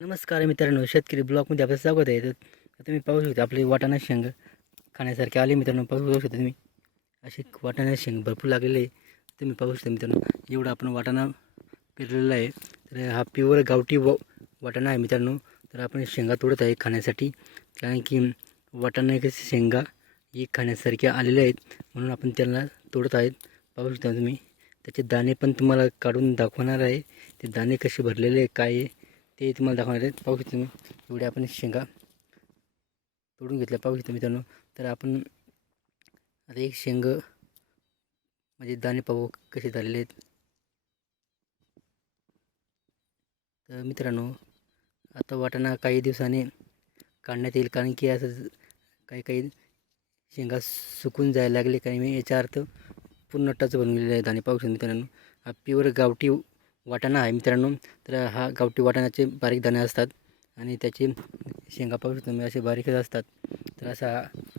नमस्कार मित्रांनो शेतकरी ब्लॉगमध्ये आपलं स्वागत आहे. तर तुम्ही पाहू शकता आपली वाटाणा शेंग खाण्यासारखे आले मित्रांनो पाहू शकता तुम्ही. अशी वाटाणा शेंग भरपूर लागलेले आहे. तुम्ही पाहू शकता मित्रांनो एवढा आपण वाटाणा पेरलेला आहे. तर हा प्युअर गावठी व वाटाणा आहे मित्रांनो. तर आपण शेंगा तोडत आहे खाण्यासाठी. कारण की वाटाणा कसे शेंगा ही खाण्यासारख्या आलेल्या आहेत. म्हणून आपण त्यांना तोडत आहेत. पाहू शकता तुम्ही. त्याचे दाणे पण तुम्हाला काढून दाखवणार आहे. ते दाणे कसे भरलेले आहे काय आहे ते तुम्हाला दाखवणार आहेत. पाहू शकता तुम्ही. एवढे आपण शेंगा तोडून घेतल्या. पाहू शकता मित्रांनो. तर आपण आता एक शेंग म्हणजे दाणे पाहू कसे झालेले आहेत. तर मित्रांनो आता वाटाणा काही दिवसाने काढण्यात येईल. कारण की असं काही काही शेंगा सुकून जायला लागले. काही मी याचा अर्थ पूर्ण टच बनून गेलेले आहे दाणे. पाहू शकता मित्रांनो. हा प्युअर गावठी वाटाणा आहे मित्रांनो. तर हा गावठी वाटाण्याचे बारीक दाणे असतात आणि त्याचे शेंगा पाहू शकतो तुम्ही असे बारीकच असतात. तर असा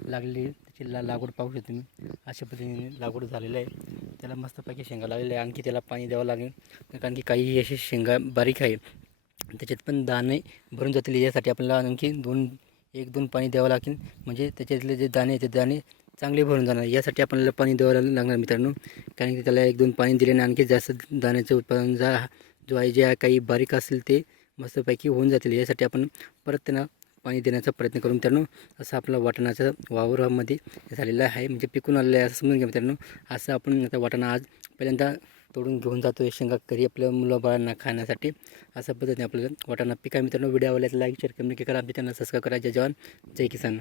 लागलेली त्याची ला लागवड पाहू शकतो तुम्ही. अशा पद्धतीने लागवड झालेलं आहे. त्याला मस्तपैकी शेंगा लागलेल्या आहे आणखी त्याला पाणी द्यावं लागेल. कारण की काही असे शेंगा बारीक आहे त्याच्यात पण दाणे भरून जातील. यासाठी आपल्याला आणखी दोन एक दोन पाणी द्यावं लागेल. म्हणजे त्याच्यातले जे दाणे आहेत ते दाणे चांगले भरून जाणार. यासाठी आपल्याला पाणी द्यावं लागणार मित्रांनो. कारण की त्याला एक दोन पाणी दिल्याने आणखी जास्त दाण्याचं उत्पादन जा जो आहे जे काही बारीक असेल ते मस्तपैकी होऊन जातील. यासाठी आपण परत त्यांना पाणी देण्याचा प्रयत्न करून मित्रांनो. असं आपला वाटाणाचा वावरामध्ये झालेला आहे. म्हणजे पिकून आलेलं आहे असं समजून घ्या मित्रांनो. असं आपण आता वाटाणा आज पहिल्यांदा तोडून घेऊन जातो आहे शेंगा घरी आपल्या मुलाबाळांना खाण्यासाठी. अशा पद्धतीने आपल्याला वाटाणा पिका मित्रांनो. व्हिडिओ आवडल्यास लाईक शेअर कमेंट करा. आमच्या चॅनल सबस्क्राईब करा. जय जवान. जय किसान.